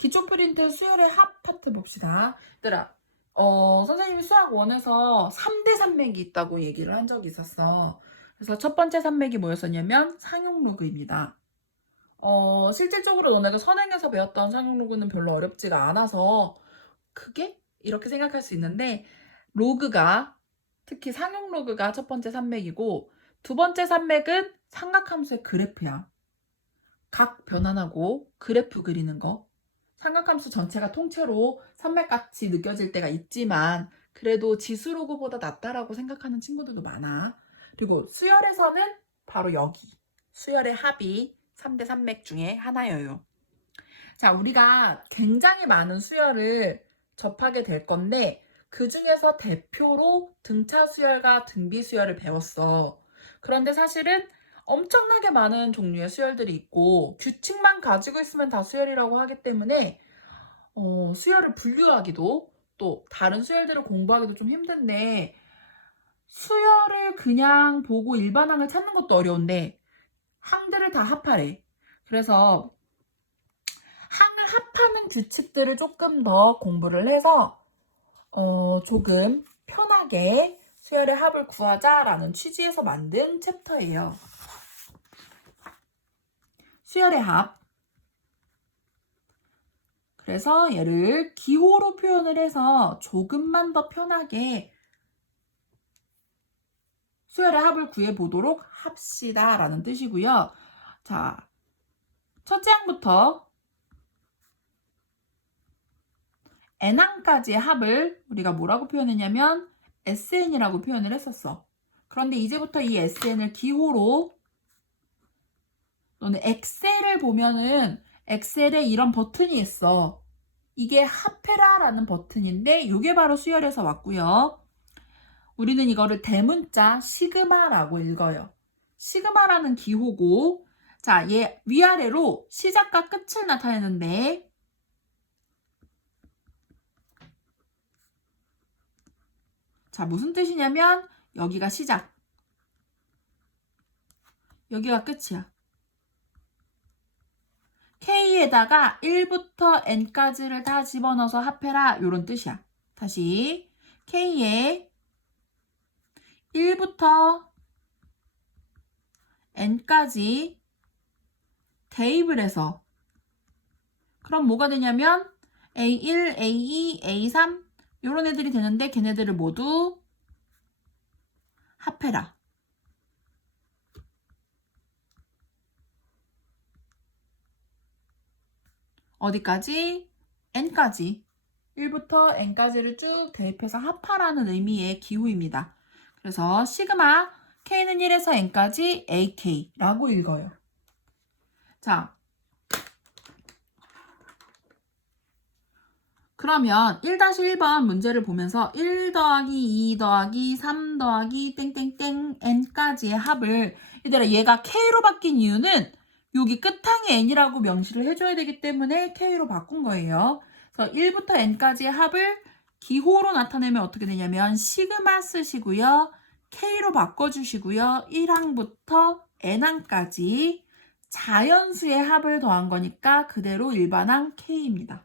기초 프린트 수열의 합 파트 봅시다. 얘들아, 선생님이 수학 1에서 3대 산맥이 있다고 얘기를 한 적이 있었어. 그래서 첫 번째 산맥이 뭐였었냐면 상용로그입니다. 실질적으로 너네가 선행에서 배웠던 상용로그는 별로 어렵지가 않아서 크게 이렇게 생각할 수 있는데, 로그가, 특히 상용로그가 첫 번째 산맥이고, 두 번째 산맥은 삼각함수의 그래프야. 각 변환하고 그래프 그리는 거. 삼각함수 전체가 통째로 산맥같이 느껴질 때가 있지만 그래도 지수로그보다 낫다라고 생각하는 친구들도 많아. 그리고 수열에서는 바로 여기 수열의 합이 3대 산맥 중에 하나예요. 자, 우리가 굉장히 많은 수열을 접하게 될 건데 그 중에서 대표로 등차 수열과 등비 수열을 배웠어. 그런데 사실은 엄청나게 많은 종류의 수열들이 있고 규칙만 가지고 있으면 다 수열이라고 하기 때문에 수열을 분류하기도 또 다른 수열들을 공부하기도 좀 힘든데 수열을 그냥 보고 일반항을 찾는 것도 어려운데 항들을 다 합하래. 그래서 항을 합하는 규칙들을 조금 더 공부를 해서 조금 편하게 수열의 합을 구하자라는 취지에서 만든 챕터예요. 수열의 합. 그래서 얘를 기호로 표현을 해서 조금만 더 편하게 수열의 합을 구해보도록 합시다 라는 뜻이고요. 자, 첫째 항부터 n항까지의 합을 우리가 뭐라고 표현했냐면 SN이라고 표현을 했었어. 그런데 이제부터 이 SN을 기호로, 너는 엑셀을 보면은 엑셀에 이런 버튼이 있어. 이게 합해라라는 버튼인데 이게 바로 수열에서 왔고요. 우리는 이거를 대문자 시그마라고 읽어요. 시그마라는 기호고, 자, 얘 위아래로 시작과 끝을 나타내는데 자, 무슨 뜻이냐면 여기가 시작, 여기가 끝이야. K에다가 1부터 N까지를 다 집어넣어서 합해라 이런 뜻이야. 다시 K에 1부터 N까지 대입을 해서 그럼 뭐가 되냐면 A1, A2, A3 이런 애들이 되는데 걔네들을 모두 합해라. 어디까지? N까지. 1부터 N까지를 쭉 대입해서 합하라는 의미의 기호입니다. 그래서 시그마 K는 1에서 N까지 AK라고 읽어요. 자, 그러면 1-1번 문제를 보면서 1 더하기 2 더하기 3 더하기 땡땡땡 N까지의 합을, 얘들아 얘가 K로 바뀐 이유는 여기 끝항이 N이라고 명시를 해줘야 되기 때문에 K로 바꾼 거예요. 그래서 1부터 N까지의 합을 기호로 나타내면 어떻게 되냐면 시그마 쓰시고요. K로 바꿔주시고요. 1항부터 N항까지 자연수의 합을 더한 거니까 그대로 일반항 K입니다.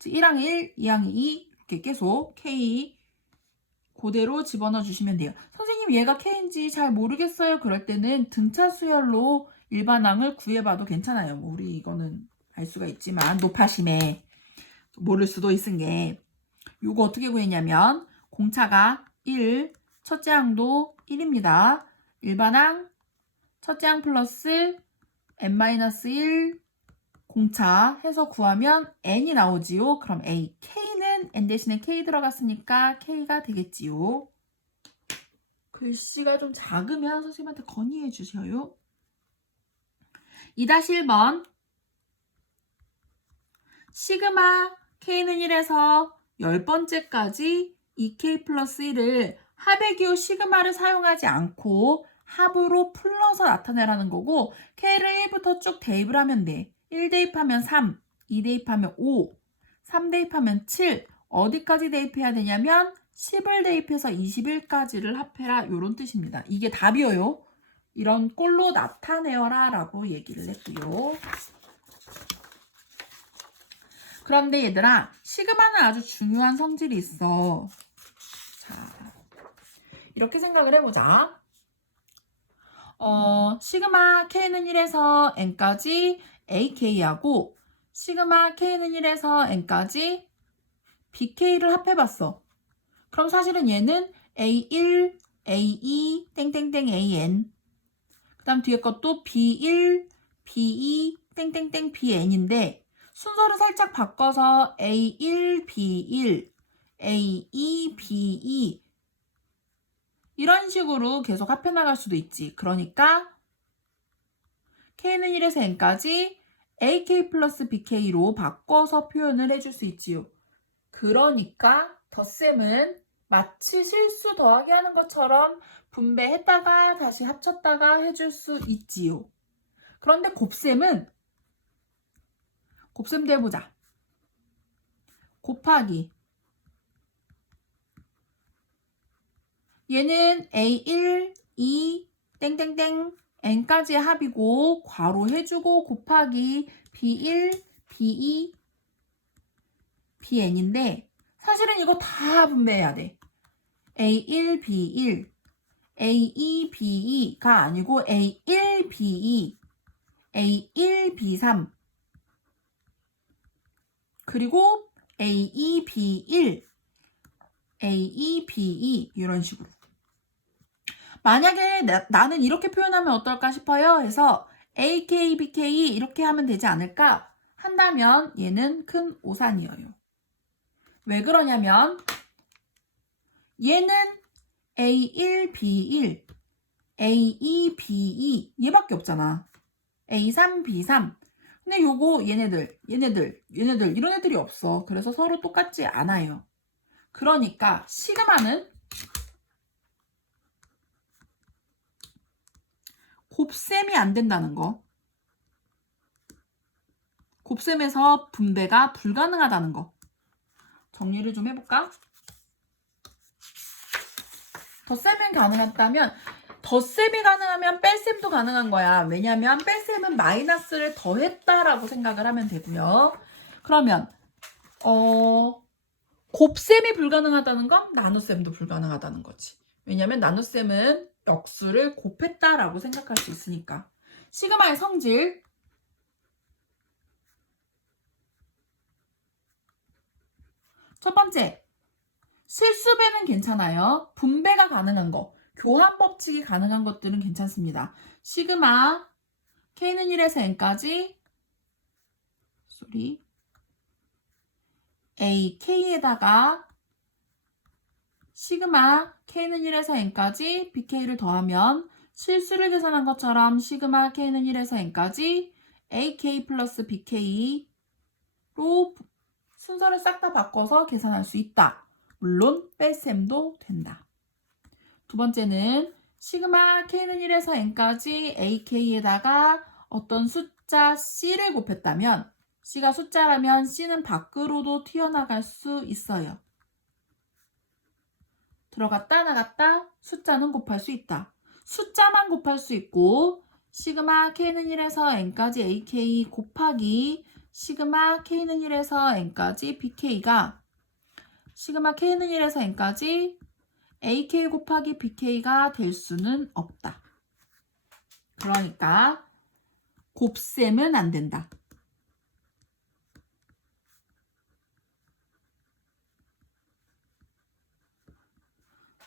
1항 1, 2항 2 이렇게 계속 K 그대로 집어넣어 주시면 돼요. 선생님 얘가 K인지 잘 모르겠어요. 그럴 때는 등차 수열로 일반항을 구해봐도 괜찮아요. 우리 이거는 알 수가 있지만 높아심에 모를 수도 있은 게, 이거 어떻게 구했냐면 공차가 1, 첫째 항도 1입니다. 일반항 첫째 항 플러스 n-1 공차 해서 구하면 n이 나오지요. 그럼 a, k는 n 대신에 k 들어갔으니까 k가 되겠지요. 글씨가 좀 작으면 선생님한테 건의해 주세요. 2-1번 시그마 k는 1에서 10번째까지 2k 플러스 1을 합의 기호 시그마를 사용하지 않고 합으로 풀러서 나타내라는 거고, k를 1부터 쭉 대입을 하면 돼. 1 대입하면 3, 2 대입하면 5, 3 대입하면 7, 어디까지 대입해야 되냐면 10을 대입해서 21까지를 합해라 이런 뜻입니다. 이게 답이에요. 이런 꼴로 나타내어라 라고 얘기를 했고요. 그런데 얘들아, 시그마는 아주 중요한 성질이 있어. 자, 이렇게 생각을 해보자. 시그마 K는 1에서 N까지 AK하고 시그마 K는 1에서 N까지 BK를 합해봤어. 그럼 사실은 얘는 A1, A2, 땡땡땡 AN. 그 다음 뒤에 것도 B1, B2, 땡땡땡 BN인데 순서를 살짝 바꿔서 A1, B1, A2, B2 이런 식으로 계속 합해나갈 수도 있지. 그러니까 K는 1에서 N까지 AK 플러스 BK로 바꿔서 표현을 해줄 수 있지요. 그러니까 덧셈은 마치 실수 더하기 하는 것처럼 분배했다가 다시 합쳤다가 해줄 수 있지요. 그런데 곱셈도 해보자. 곱하기. 얘는 A1, 2, 땡땡땡 N까지의 합이고 괄호 해주고 곱하기 B1, B2, BN인데 사실은 이거 다 분배해야 돼. A1, B1, A2, B2가 아니고 A1, B2, A1, B3 그리고 A2, B1, A2, B2 이런 식으로. 만약에 나는 이렇게 표현하면 어떨까 싶어요 해서 AK, BK 이렇게 하면 되지 않을까 한다면 얘는 큰 오산이에요. 왜 그러냐면 얘는 A1, B1, A2, B2 얘밖에 없잖아. A3, B3 근데 요거 얘네들 이런 애들이 없어. 그래서 서로 똑같지 않아요. 그러니까 시그마는 곱셈이 안 된다는 거. 곱셈에서 분배가 불가능하다는 거. 정리를 좀 해볼까? 덧셈이 가능하다면 덧셈이 가능하면 뺄셈도 가능한 거야. 왜냐면 뺄셈은 마이너스를 더했다라고 생각을 하면 되고요. 그러면 곱셈이 불가능하다는 건 나눗셈도 불가능하다는 거지. 왜냐면 나눗셈은 역수를 곱했다라고 생각할 수 있으니까. 시그마의 성질. 첫 번째, 실수배는 괜찮아요. 분배가 가능한 거, 교환 법칙이 가능한 것들은 괜찮습니다. 시그마 K는 1에서 N까지 AK에다가 시그마 K는 1에서 N까지 BK를 더하면 실수를 계산한 것처럼 시그마 K는 1에서 N까지 AK 플러스 BK로 순서를 싹 다 바꿔서 계산할 수 있다. 물론 뺄셈도 된다. 두 번째는 시그마 K는 1에서 N까지 AK에다가 어떤 숫자 C를 곱했다면 C가 숫자라면 C는 밖으로도 튀어나갈 수 있어요. 들어갔다 나갔다 숫자는 곱할 수 있다. 숫자만 곱할 수 있고 시그마 K는 1에서 N까지 AK 곱하기 시그마 K는 1에서 N까지 BK가 시그마 K는 1에서 N까지 AK 곱하기 BK가 될 수는 없다. 그러니까 곱셈은 안 된다.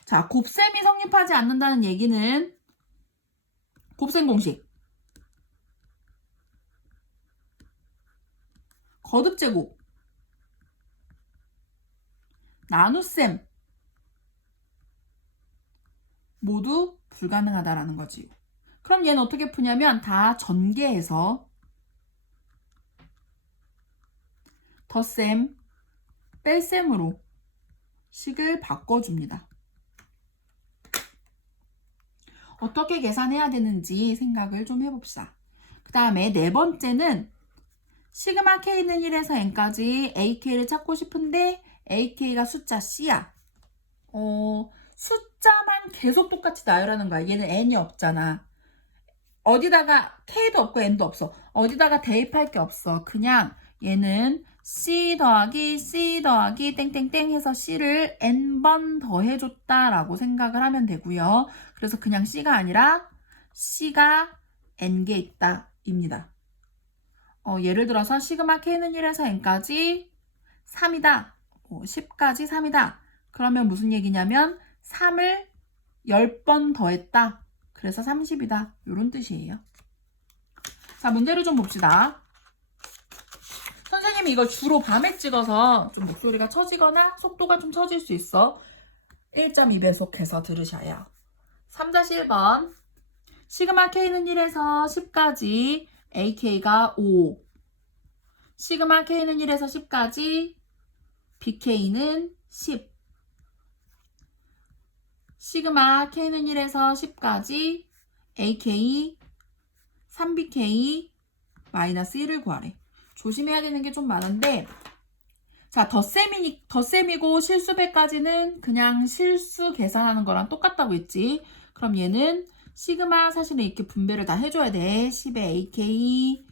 자, 곱셈이 성립하지 않는다는 얘기는 곱셈 공식. 거듭제곱. 나눗셈. 모두 불가능하다라는 거지. 그럼 얘는 어떻게 푸냐면 다 전개해서 덧셈, 뺄셈으로 식을 바꿔줍니다. 어떻게 계산해야 되는지 생각을 좀 해봅시다. 그 다음에 네 번째는 시그마 K는 1에서 N까지 AK를 찾고 싶은데 AK가 숫자 C야. 숫자만 계속 똑같이 나열하는 거야. 얘는 N이 없잖아. 어디다가 K도 없고 N도 없어. 어디다가 대입할 게 없어. 그냥 얘는 C 더하기 땡땡땡 해서 C를 n번 더해줬다라고 생각을 하면 되고요. 그래서 그냥 C가 아니라 C가 n개 있다 입니다. 예를 들어서 시그마 K는 1에서 n까지 3이다. 10까지 3이다. 그러면 무슨 얘기냐면 3을 10번 더했다. 그래서 30이다. 이런 뜻이에요. 자, 문제를 좀 봅시다. 선생님이 이걸 주로 밤에 찍어서 좀 목소리가 처지거나 속도가 좀 처질 수 있어. 1.2배속 해서 들으셔요. 3-1번 시그마 K는 1에서 10까지 AK가 5 시그마 K는 1에서 10까지 BK는 10 시그마 K는 1에서 10까지 AK 3BK 마이너스 1을 구하래. 조심해야 되는 게 좀 많은데, 자, 덧셈이고 실수배까지는 그냥 실수 계산하는 거랑 똑같다고 했지. 그럼 얘는 시그마 사실은 이렇게 분배를 다 해줘야 돼. 10의 AK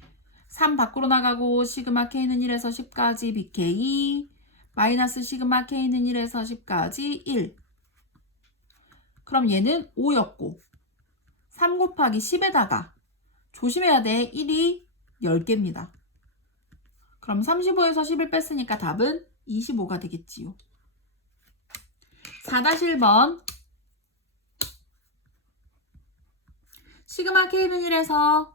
3 밖으로 나가고 시그마 K는 1에서 10까지 BK 마이너스 시그마 K는 1에서 10까지 1. 그럼 얘는 5였고 3 곱하기 10에다가 조심해야 돼. 1이 10개입니다. 그럼 35에서 10을 뺐으니까 답은 25가 되겠지요. 4-1번 시그마 K는 1에서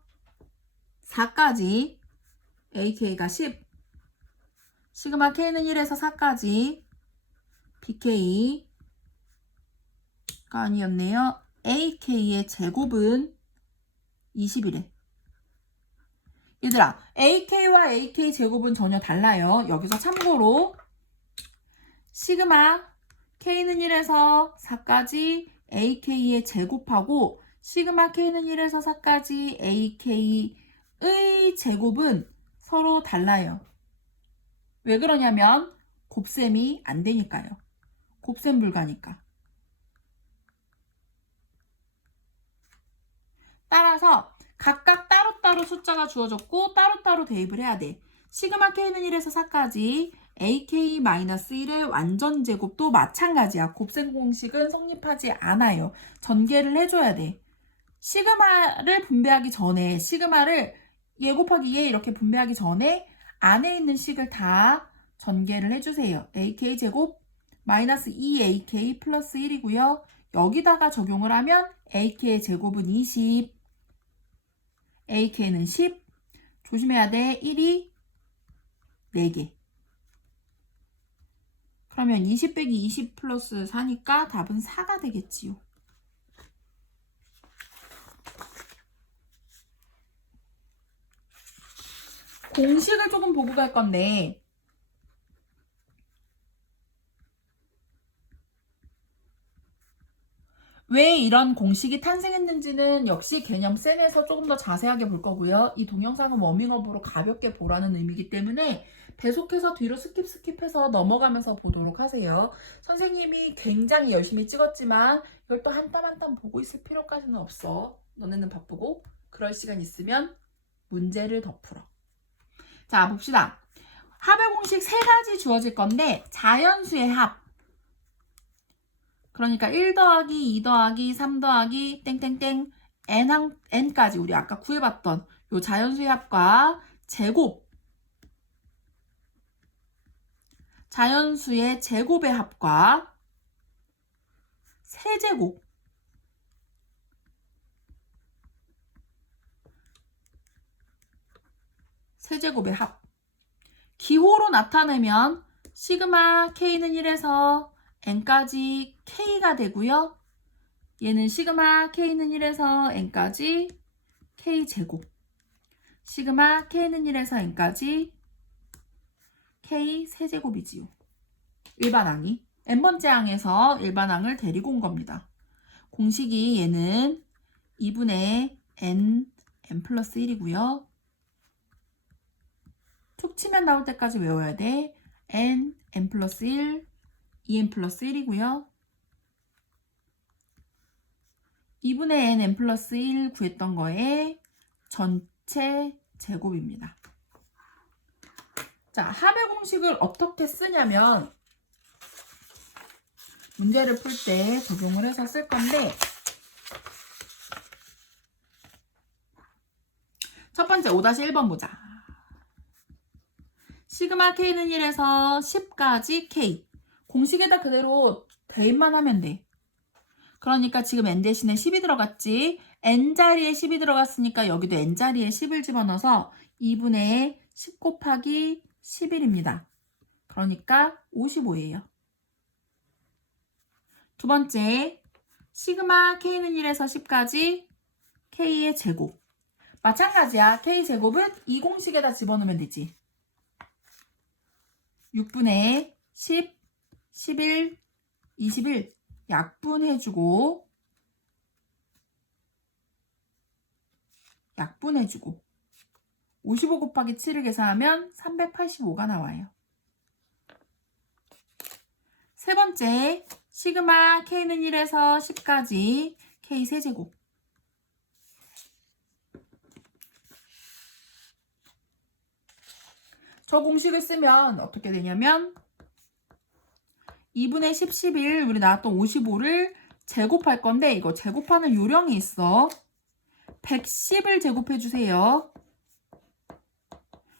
4까지 AK가 10 시그마 K는 1에서 4까지 BK가 아니었네요. AK의 제곱은 20이래. 얘들아, AK와 AK 제곱은 전혀 달라요. 여기서 참고로 시그마 K는 1에서 4까지 AK의 제곱하고 시그마 K는 1에서 4까지 AK의 제곱은 서로 달라요. 왜 그러냐면 곱셈이 안 되니까요. 곱셈 불가니까. 따라서 각각 따로따로 숫자가 주어졌고 따로따로 대입을 해야 돼. 시그마 K는 1에서 4까지 AK-1의 완전 제곱도 마찬가지야. 곱셈 공식은 성립하지 않아요. 전개를 해줘야 돼. 시그마를 분배하기 전에 시그마를 얘 곱하기 얘 이렇게 분배하기 전에 안에 있는 식을 다 전개를 해주세요. AK 제곱 마이너스 2AK 플러스 1이고요. 여기다가 적용을 하면 AK의 제곱은 20 AK는 10 조심해야 돼. 1이 4개 그러면 20 빼기 20 플러스 4니까 답은 4가 되겠지요. 공식을 조금 보고 갈 건데 왜 이런 공식이 탄생했는지는 역시 개념 쌤에서 조금 더 자세하게 볼 거고요. 이 동영상은 워밍업으로 가볍게 보라는 의미이기 때문에 배속해서 뒤로 스킵해서 넘어가면서 보도록 하세요. 선생님이 굉장히 열심히 찍었지만 이걸 또 한 땀 한 땀 보고 있을 필요까지는 없어. 너네는 바쁘고 그럴 시간 있으면 문제를 더 풀어. 자, 봅시다. 합의 공식 3가지 주어질 건데 자연수의 합 그러니까 1 더하기 2 더하기 3 더하기 땡땡땡 n까지 우리 아까 구해봤던 요 자연수의 합과 제곱 자연수의 제곱의 합과 세제곱 세제곱의 합 기호로 나타내면 시그마 K는 1에서 n까지 K가 되고요. 얘는 시그마 K는 1에서 n까지 K제곱 시그마 K는 1에서 n까지 K 세제곱이지요. 일반항이 n번째 항에서 일반항을 데리고 온 겁니다. 공식이 얘는 2분의 n 플러스 1이고요. 툭 치면 나올 때까지 외워야 돼. n 플러스 1 2n 플러스 1이고요. 2분의 n 플러스 1 구했던 거에 전체 제곱입니다. 자, 합의 공식을 어떻게 쓰냐면 문제를 풀 때 적용을 해서 쓸 건데 첫 번째 5-1번 보자. 시그마 K는 1에서 10까지 K. 공식에다 그대로 대입만 하면 돼. 그러니까 지금 n 대신에 10이 들어갔지. n자리에 10이 들어갔으니까 여기도 n자리에 10을 집어넣어서 2분의 10 곱하기 11입니다. 그러니까 55예요. 두 번째, 시그마 K는 1에서 10까지 K의 제곱. 마찬가지야. K제곱은 이 공식에다 집어넣으면 되지. 6분의 10, 11, 21 약분해주고 55 곱하기 7을 계산하면 385가 나와요. 세 번째, 시그마 K는 1에서 10까지 K 세제곱. 저 공식을 쓰면 어떻게 되냐면 2분의 10, 11 우리 나왔던 55를 제곱할 건데 이거 제곱하는 요령이 있어. 110을 제곱해 주세요.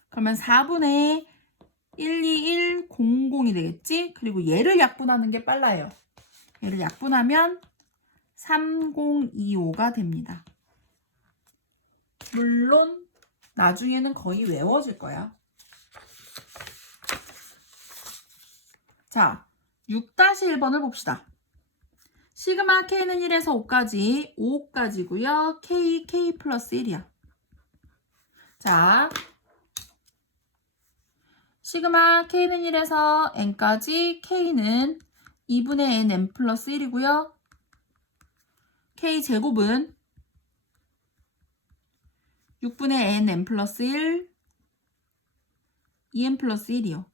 그러면 4분의 12100이 되겠지? 그리고 얘를 약분하는 게 빨라요. 얘를 약분하면 3025가 됩니다. 물론 나중에는 거의 외워질 거야. 자, 6-1번을 봅시다. 시그마 K는 1에서 5까지, 5까지고요. K 플러스 1이야. 자, 시그마 K는 1에서 N까지 K는 2분의 N 플러스 1이고요. K 제곱은 6분의 N 플러스 1, 2N 플러스 1이요.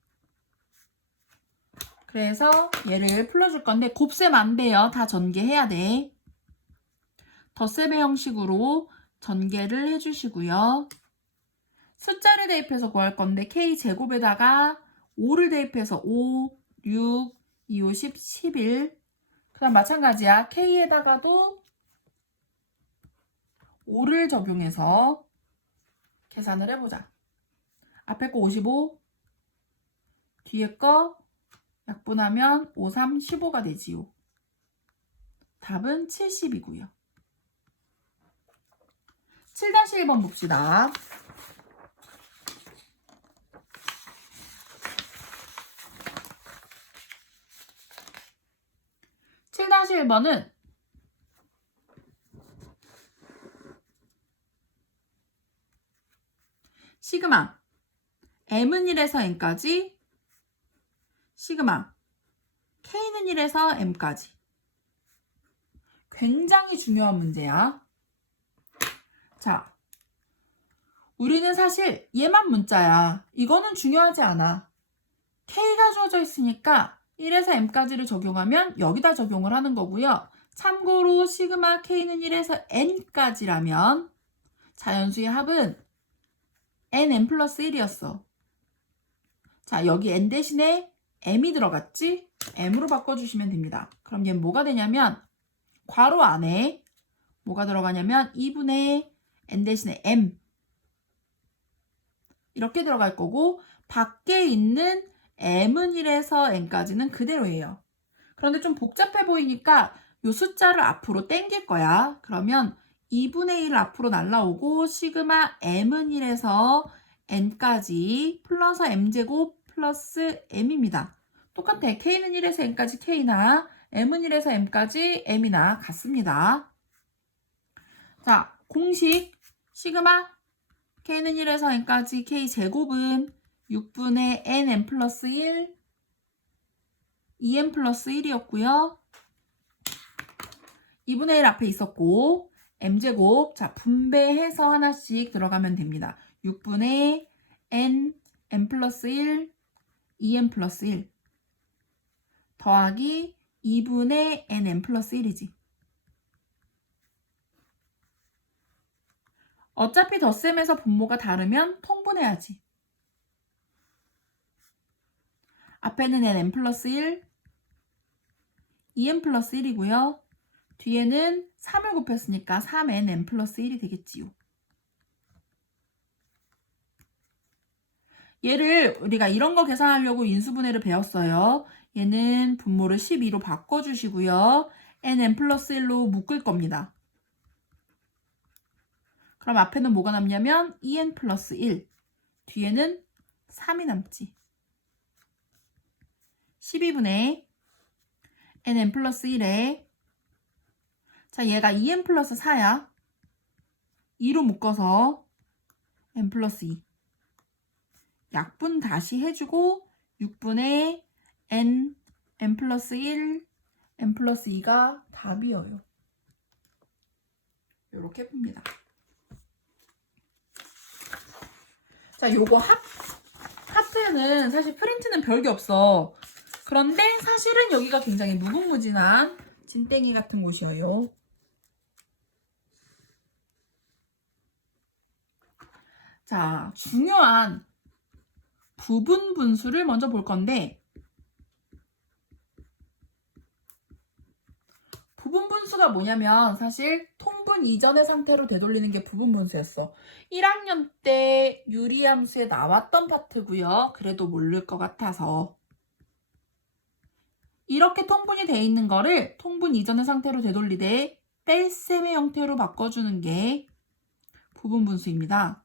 그래서 얘를 풀어줄 건데 곱셈 안 돼요. 다 전개해야 돼. 덧셈의 형식으로 전개를 해주시고요. 숫자를 대입해서 구할 건데 K제곱에다가 5를 대입해서 5, 6, 2, 5, 10, 11. 그 다음 마찬가지야. K에다가도 5를 적용해서 계산을 해보자. 앞에 거 55, 뒤에 거 약분하면 5, 3, 15가 되지요. 답은 70이고요. 7-1번 봅시다. (7-1번은) 시그마 m은 1에서 n까지 시그마 K는 1에서 M까지. 굉장히 중요한 문제야. 자, 우리는 사실 얘만 문자야. 이거는 중요하지 않아. K가 주어져 있으니까 1에서 M까지를 적용하면 여기다 적용을 하는 거고요. 참고로 시그마 K는 1에서 N까지라면 자연수의 합은 NN 플러스 1이었어. 자, 여기 N 대신에 M이 들어갔지? M으로 바꿔주시면 됩니다. 그럼 얘는 뭐가 되냐면 괄호 안에 뭐가 들어가냐면 2분의 N 대신에 M 이렇게 들어갈 거고 밖에 있는 M은 1에서 N까지는 그대로예요. 그런데 좀 복잡해 보이니까 이 숫자를 앞으로 당길 거야. 그러면 2분의 1 앞으로 날라오고 시그마 M은 1에서 N까지 플러스 M제곱 플러스 M입니다. 똑같아. K는 1에서 N까지 K나 M은 1에서 M까지 M이나 같습니다. 자, 공식 시그마 K는 1에서 N까지 K제곱은 6분의 NN 플러스 1 2N 플러스 1이었고요. 2분의 1 앞에 있었고 M제곱 자 분배해서 하나씩 들어가면 됩니다. 6분의 N 플러스 1 2N 플러스 1 더하기 2분의 NN 플러스 1이지. 어차피 덧셈에서 분모가 다르면 통분해야지. 앞에는 n 플러스 1, 2n 플러스 1이고요. 뒤에는 3을 곱했으니까 3n 플러스 1이 되겠지요. 얘를 우리가 이런 거 계산하려고 인수분해를 배웠어요. 얘는 분모를 12로 바꿔주시고요. n 플러스 1로 묶을 겁니다. 그럼 앞에는 뭐가 남냐면 2n 플러스 1, 뒤에는 3이 남지. 12분의 n 플러스 1에 자 얘가 2n 플러스 4야. 2로 묶어서 n 플러스 2. 약분 다시 해주고 6분의 n 플러스 1, n 플러스 2가 답이에요. 이렇게 봅니다. 자, 요거 하트는 사실 프린트는 별게 없어. 그런데 사실은 여기가 굉장히 무궁무진한 진땡이 같은 곳이에요. 자, 중요한 부분 분수를 먼저 볼 건데 부분 분수가 뭐냐면 사실 통분 이전의 상태로 되돌리는 게 부분 분수였어. 1학년 때 유리함수에 나왔던 파트고요. 그래도 모를 것 같아서 이렇게 통분이 돼 있는 거를 통분 이전의 상태로 되돌리되 뺄셈의 형태로 바꿔주는 게 부분 분수입니다.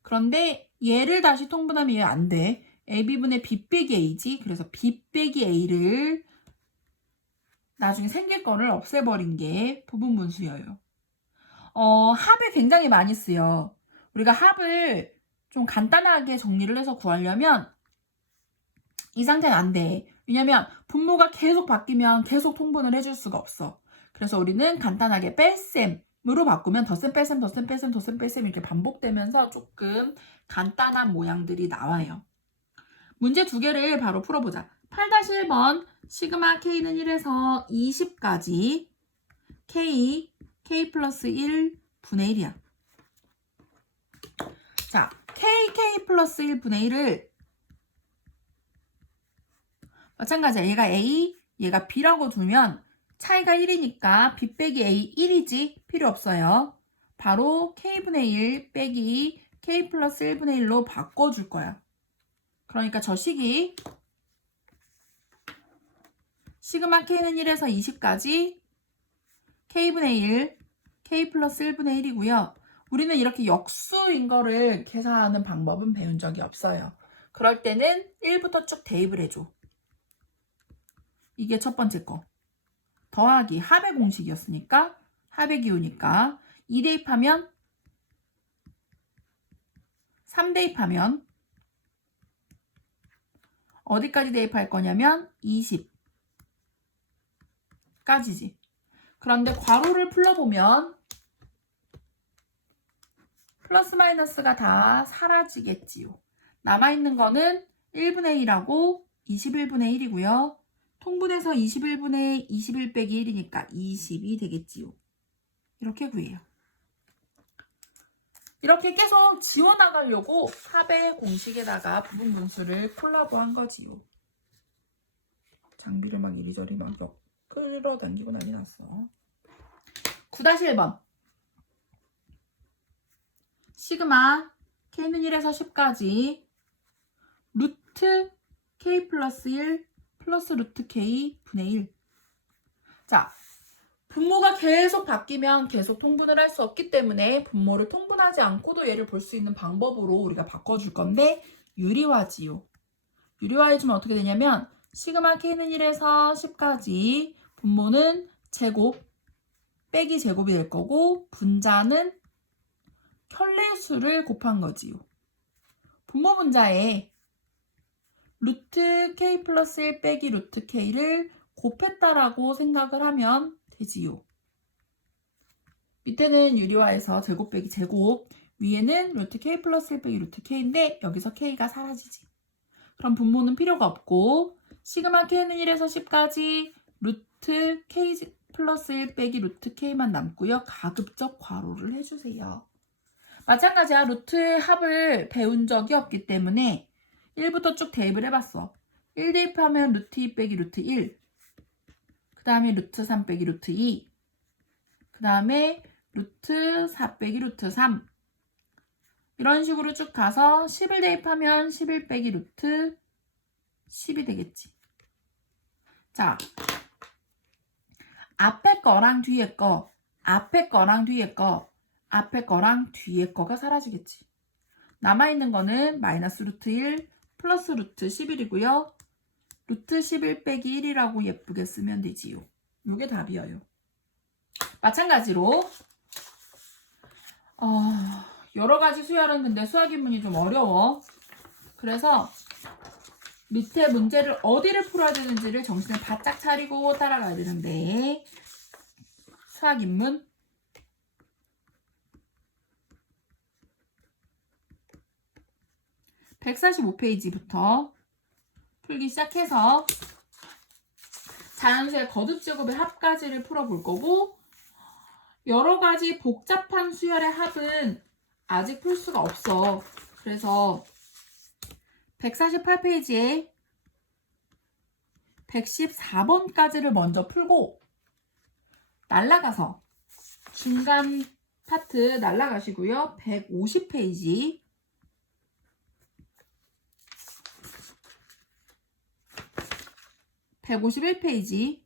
그런데 얘를 다시 통분하면 얘 안 돼. AB분의 B 빼기 A지. 그래서 B 빼기 A를 나중에 생길 거를 없애버린 게 부분 분수예요. 합을 굉장히 많이 쓰여. 우리가 합을 좀 간단하게 정리를 해서 구하려면 이 상태는 안 돼. 왜냐면 분모가 계속 바뀌면 계속 통분을 해줄 수가 없어. 그래서 우리는 간단하게 뺄셈으로 바꾸면 덧셈 뺄셈 덧셈 뺄셈 덧셈 뺄셈 이렇게 반복되면서 조금 간단한 모양들이 나와요. 문제 두 개를 바로 풀어보자. 8-1번 시그마 K는 1에서 20까지 K 플러스 1 분의 1이야. 자, K 플러스 1 분의 1을 마찬가지야. 얘가 A, 얘가 B라고 두면 차이가 1이니까 B 빼기 A 1이지 필요 없어요. 바로 K분의 1 빼기 K 플러스 1분의 1로 바꿔줄 거야. 그러니까 저 식이 시그마 K는 1에서 20까지 K분의 1, K 플러스 1분의 1이고요. 우리는 이렇게 역수인 거를 계산하는 방법은 배운 적이 없어요. 그럴 때는 1부터 쭉 대입을 해줘. 이게 첫 번째 거. 더하기 합의 공식이었으니까 합의 기호니까 2 대입하면 3 대입하면 어디까지 대입할 거냐면 20까지지. 그런데 괄호를 풀러보면 플러스 마이너스가 다 사라지겠지요. 남아있는 거는 1분의 1하고 21분의 1이고요. 통분해서 21분의 21 빼기 1이니까 20이 되겠지요. 이렇게 구해요. 이렇게 계속 지워나가려고 합의 공식에다가 부분 분수를 풀라고 한 거지요. 장비를 막 이리저리 막 끌어당기고 난리 났어. 9-1번 시그마 K는 1에서 10까지 루트 K 플러스 1 플러스 루트 K 분의 1. 자, 분모가 계속 바뀌면 계속 통분을 할 수 없기 때문에 분모를 통분하지 않고도 얘를 볼 수 있는 방법으로 우리가 바꿔줄 건데 유리화지요. 유리화해주면 어떻게 되냐면 시그마 K는 1에서 10까지 분모는 제곱 빼기 제곱이 될 거고 분자는 켤레수를 곱한 거지요. 분모 분자에 루트 K 플러스 1 빼기 루트 K를 곱했다라고 생각을 하면 되지요. 밑에는 유리화해서 제곱 빼기 제곱, 위에는 루트 K 플러스 1 빼기 루트 K인데 여기서 K가 사라지지. 그럼 분모는 필요가 없고 시그마 K는 1에서 10까지 루트 K 플러스 1 빼기 루트 K만 남고요. 가급적 괄호를 해주세요. 마찬가지야. 루트의 합을 배운 적이 없기 때문에 1부터 쭉 대입을 해봤어. 1 대입하면 루트 2 빼기 루트 1. 그 다음에 루트 3 빼기 루트 2. 그 다음에 루트 4 빼기 루트 3. 이런 식으로 쭉 가서 10을 대입하면 11 빼기 루트 10이 되겠지. 자, 앞에 거랑 뒤에 거, 앞에 거랑 뒤에 거, 앞에 거랑 뒤에 거가 사라지겠지. 남아있는 거는 마이너스 루트 1 플러스 루트 11이고요. 루트 11 빼기 1이라고 예쁘게 쓰면 되지요. 요게 답이에요. 마찬가지로 여러 가지 수열은 근데 수학인문이 좀 어려워. 그래서 밑에 문제를 어디를 풀어야 되는지를 정신을 바짝 차리고 따라가야 되는데 수학인문 145페이지부터 풀기 시작해서 자연수의 거듭제곱의 합까지를 풀어볼 거고 여러 가지 복잡한 수열의 합은 아직 풀 수가 없어. 그래서 148페이지에 114번까지를 먼저 풀고 날라가서 중간 파트 날라가시고요. 150페이지 151페이지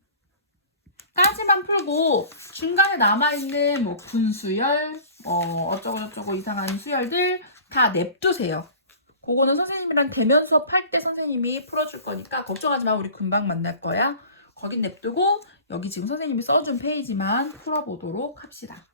까지만 풀고 중간에 남아있는 뭐 분수열, 어쩌고저쩌고 이상한 수열들 다 냅두세요. 그거는 선생님이랑 대면 수업할 때 선생님이 풀어줄 거니까 걱정하지 마. 우리 금방 만날 거야. 거긴 냅두고 여기 지금 선생님이 써준 페이지만 풀어보도록 합시다.